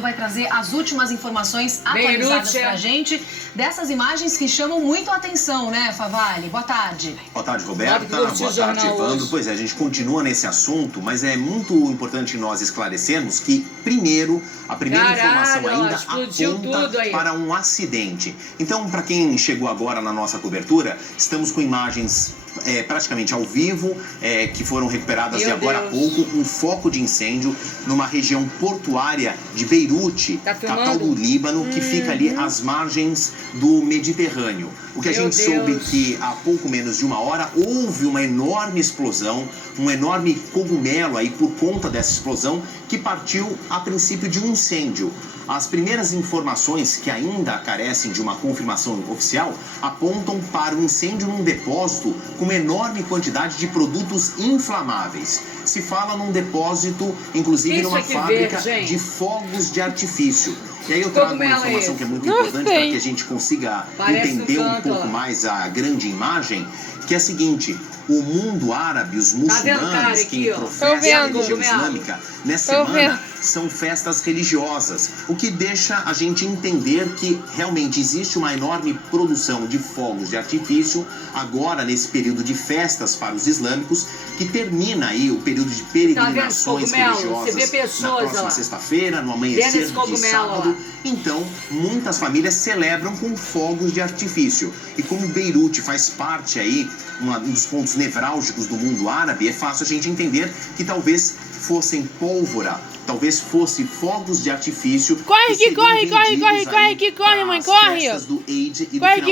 Vai trazer as últimas informações atualizadas pra gente dessas imagens que chamam muito a atenção, né, Favale? Boa tarde. Boa tarde, Roberta. Boa tarde, Evandro. Pois é, a gente continua nesse assunto, mas é muito importante nós esclarecermos que, primeiro, a primeira informação ainda aponta para um acidente. Então, para quem chegou agora na nossa cobertura, estamos com imagens praticamente ao vivo, que foram recuperadas de agora a pouco, um foco de incêndio numa região portuária de Beirute, capital do Líbano, que fica ali às margens do Mediterrâneo. O que a gente soube que há pouco menos de uma hora houve uma enorme explosão, um enorme cogumelo aí por conta dessa explosão que partiu a princípio de um incêndio. As primeiras informações, que ainda carecem de uma confirmação oficial, apontam para um incêndio num depósito com uma enorme quantidade de produtos inflamáveis. Se fala num depósito, inclusive numa fábrica de fogos de artifício. E aí eu trago uma informação que é muito importante para que a gente consiga entender um pouco mais a grande imagem, que é a seguinte: o mundo árabe, os muçulmanos, quem professa a religião islâmica, nessa semana são festas religiosas, o que deixa a gente entender que realmente existe uma enorme produção de fogos de artifício agora nesse período de festas para os islâmicos, que termina aí o período de peregrinações religiosas na próxima sexta-feira, no amanhecer de sábado. Então, muitas famílias celebram com fogos de artifício. E como Beirute faz parte aí, um dos pontos nevrálgicos do mundo árabe, é fácil a gente entender que talvez fossem pólvora, talvez fosse fogos de artifício. Corre que corre, mãe, corre! Corre que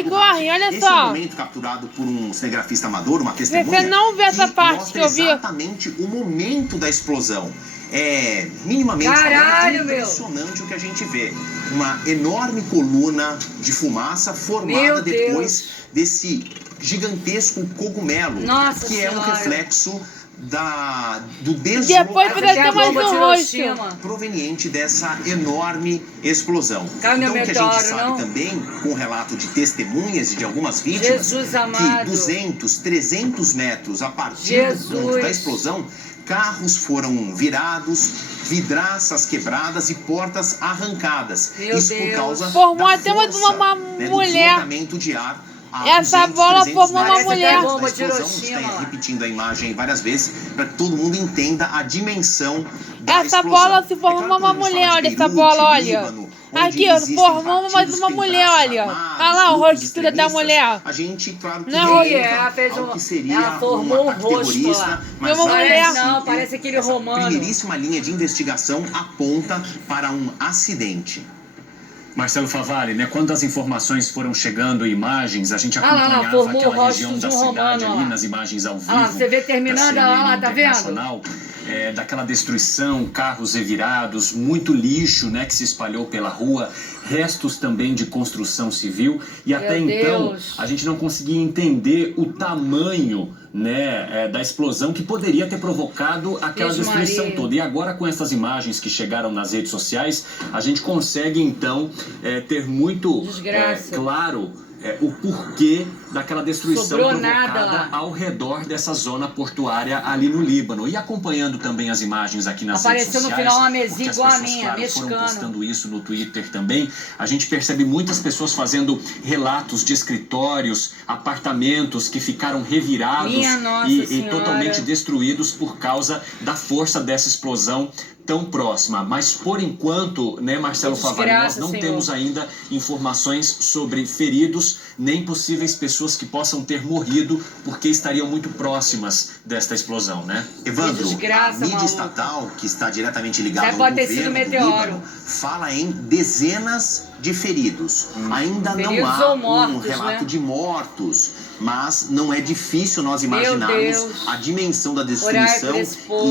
corre, olha esse só. É um momento capturado por um cinegrafista amador, uma testemunha. Você não vê essa parte que eu vi. Exatamente o momento da explosão. É minimamente impressionante o que a gente vê. Uma enorme coluna de fumaça formada depois desse gigantesco cogumelo, que é um reflexo do deslocamento proveniente dessa enorme explosão. Então, o que a gente sabe também, com o relato de testemunhas e de algumas vítimas, que 200, 300 metros a partir do ponto da explosão, carros foram virados, vidraças quebradas e portas arrancadas. Isso por causa formou da até força, uma do mulher. deslocamento de ar. Essa bola formou uma mulher. A explosão, está repetindo a imagem várias vezes para que todo mundo entenda a dimensão da essa explosão. Bola se formou uma mulher, olha essa bola, olha. Aqui, ó, formou mais uma mulher, olha. Olha lá o rosto da mulher. A gente, claro que não ela formou um rosto lá. Mas uma mulher. Não, parece aquele romano. A primeiríssima linha de investigação aponta para um acidente. Marcelo Favale, né? Quando as informações foram chegando, imagens, a gente acompanhava aquela região da cidade ali nas imagens ao vivo. Você vê terminando lá, tá vendo? Daquela destruição, carros revirados, muito lixo, né, que se espalhou pela rua, restos também de construção civil, e até então a gente não conseguia entender o tamanho, né, da explosão que poderia ter provocado aquela destruição toda. E agora, com essas imagens que chegaram nas redes sociais, a gente consegue então ter muito claro o porquê daquela destruição provocada ao redor dessa zona portuária ali no Líbano. E acompanhando também as imagens aqui nas redes sociais, no final uma mesinha igual a minha, foram postando isso no Twitter também, a gente percebe muitas pessoas fazendo relatos de escritórios, apartamentos que ficaram revirados e totalmente destruídos por causa da força dessa explosão tão próxima. Mas por enquanto, né, Marcelo Favale, nós não temos ainda informações sobre feridos, nem possíveis pessoas que possam ter morrido porque estariam muito próximas desta explosão, né? Evandro, a mídia estatal, que está diretamente ligada ao governo do Líbano, fala em dezenas de feridos. Ainda não há um relato de mortos, mas não é difícil nós imaginarmos a dimensão da destruição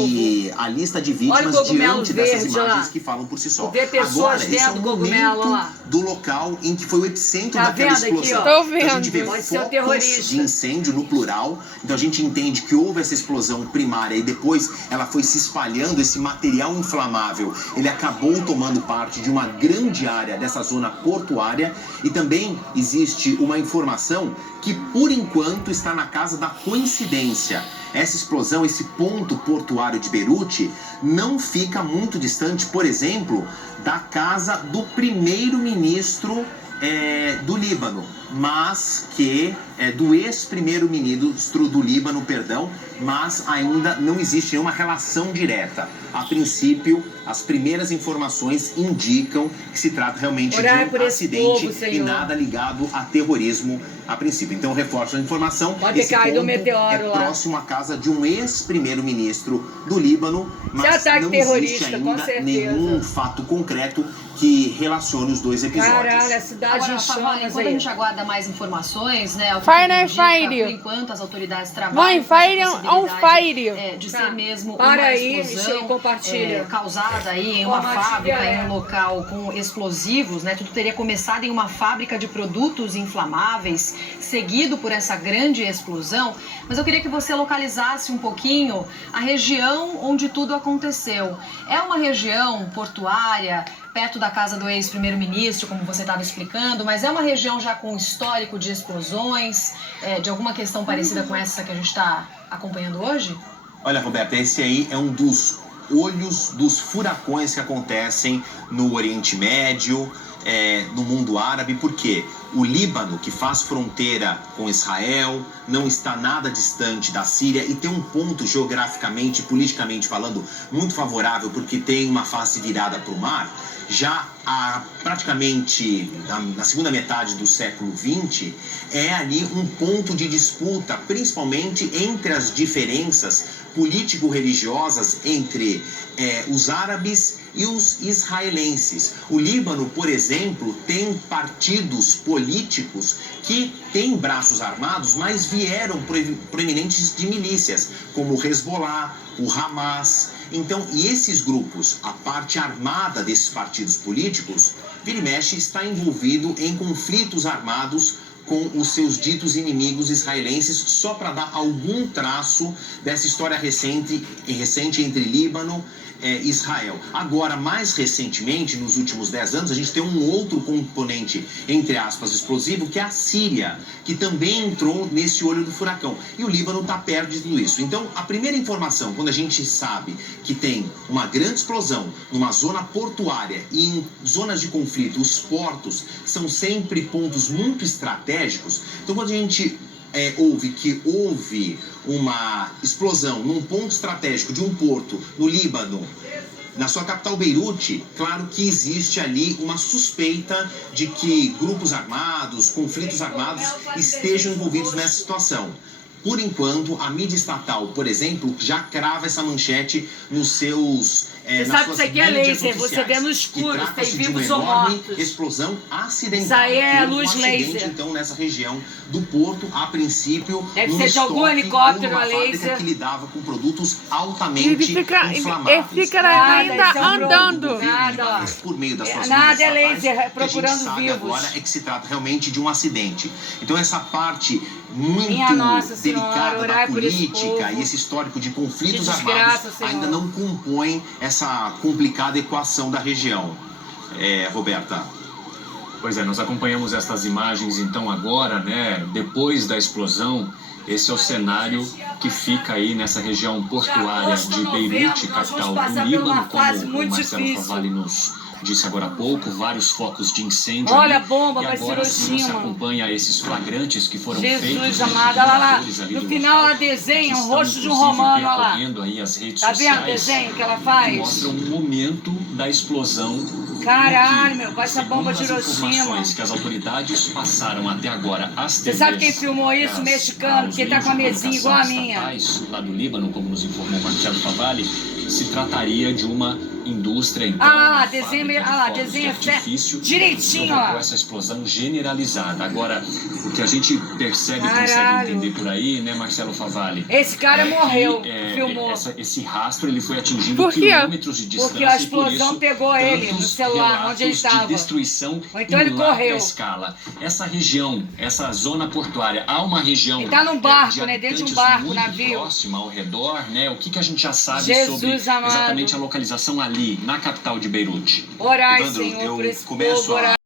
e a lista de vítimas diante dessas imagens que falam por si só. Agora, esse é o momento do local em que foi o epicentro daquela explosão. Então, a gente vê focos de incêndio no plural, então a gente entende que houve essa explosão primária e depois ela foi se espalhando, esse material inflamável, ele acabou tomando parte de uma grande área dessa zona portuária, e também existe uma informação que por enquanto está na casa da coincidência. essa explosão, esse ponto portuário de Beirute, não fica muito distante, por exemplo, da casa do primeiro-ministro do Líbano, mas que do ex-primeiro-ministro do Líbano, mas ainda não existe nenhuma relação direta. A princípio, as primeiras informações indicam que se trata realmente de um acidente e nada ligado a terrorismo a princípio. Então, reforço a informação. Pode ter caído um meteoro lá. Próximo à casa de um ex-primeiro-ministro do Líbano, mas não existe ainda nenhum fato concreto que relacione os dois episódios. Caralho, a cidade em chamas enquanto a gente aguarda mais informações, né? Por enquanto as autoridades trabalham de ser mesmo uma explosão causada aí em uma fábrica, em um local com explosivos, né? Tudo teria começado em uma fábrica de produtos inflamáveis, seguido por essa grande explosão. Mas eu queria que você localizasse um pouquinho a região onde tudo aconteceu. É uma região portuária, perto da casa do ex-primeiro-ministro, como você estava explicando, mas é uma região já com histórico de explosões, de alguma questão parecida com essa que a gente está acompanhando hoje? Olha, Roberta, esse aí é um dos olhos dos furacões que acontecem no Oriente Médio, no mundo árabe, porque o Líbano, que faz fronteira com Israel, não está nada distante da Síria e tem um ponto geograficamente, politicamente falando, muito favorável, porque tem uma face virada para o mar. Já praticamente na segunda metade do século XX, é ali um ponto de disputa, principalmente entre as diferenças político-religiosas entre os árabes e os israelenses. O Líbano, por exemplo, tem partidos políticos que têm braços armados, mas vieram proeminentes de milícias, como o Hezbollah, o Hamas. Então, e esses grupos, a parte armada desses partidos políticos, vira e mexe, está envolvido em conflitos armados com os seus ditos inimigos israelenses, só para dar algum traço dessa história recente entre Líbano e Israel. Agora, mais recentemente, nos últimos 10 anos, a gente tem um outro componente, entre aspas, explosivo, que é a Síria, que também entrou nesse olho do furacão. E o Líbano está perto de tudo isso. Então, a primeira informação, quando a gente sabe que tem uma grande explosão numa zona portuária e em zonas de conflito, os portos são sempre pontos muito estratégicos. Então, quando a gente ouve que houve uma explosão num ponto estratégico de um porto no Líbano, na sua capital Beirute, claro que existe ali uma suspeita de que grupos armados, conflitos armados estejam envolvidos nessa situação. Por enquanto, a mídia estatal, por exemplo, já crava essa manchete nos seus Você sabe que isso aqui é laser, você vê no escuro, tem vivos ou mortos. Explosão acidental. Isso aí é luz laser. Então, nessa região do porto, a princípio, deve ser de algum helicóptero a laser que lidava com produtos altamente inflamáveis. Ele fica ainda andando. Nada. Por meio das suas nada é laser, procurando vivos. Agora é que se trata realmente de um acidente. Então, essa parte muito delicada da política e esse histórico de conflitos armados ainda não compõem essa complicada equação da região. Roberta. Pois é, nós acompanhamos estas imagens então agora, né? Depois da explosão, esse é o cenário que fica aí nessa região portuária de Beirute, capital do Líbano, como o Marcelo Favalli nos disse agora há pouco, vários focos de incêndio. Olha ali, a bomba, e vai agora ser sim você acompanha esses flagrantes que foram feitos. Jesus amado, olha lá, no final ela desenha um rosto de um romano, olha lá. Aí as redes tá vendo o desenho que ela faz? Mostra um momento da explosão. Caralho, meu, com essa bomba de Hiroshima. Que as autoridades passaram até agora às TVs. Você sabe quem filmou isso? Mexicano, que tá com a mesinha igual a minha. Lá do Líbano, como nos informou Marcelo Favalli, se trataria de uma indústria, então, desenha direitinho, ó. Essa explosão generalizada. Agora, o que a gente percebe e consegue entender por aí, né, Marcelo Favalli? Esse cara morreu, filmou. Esse rastro, ele foi atingindo quilômetros de distância. Porque a explosão pegou ele no celular, onde ele estava. De destruição então ele correu. Escala. Essa região, essa zona portuária, há uma região... Ele tá num barco, né, dentro de um barco, navio. Próxima, ao redor, né? O que a gente já sabe sobre exatamente a localização ali, na capital de Beirute? Orai, Senhor, por esse povo, orai.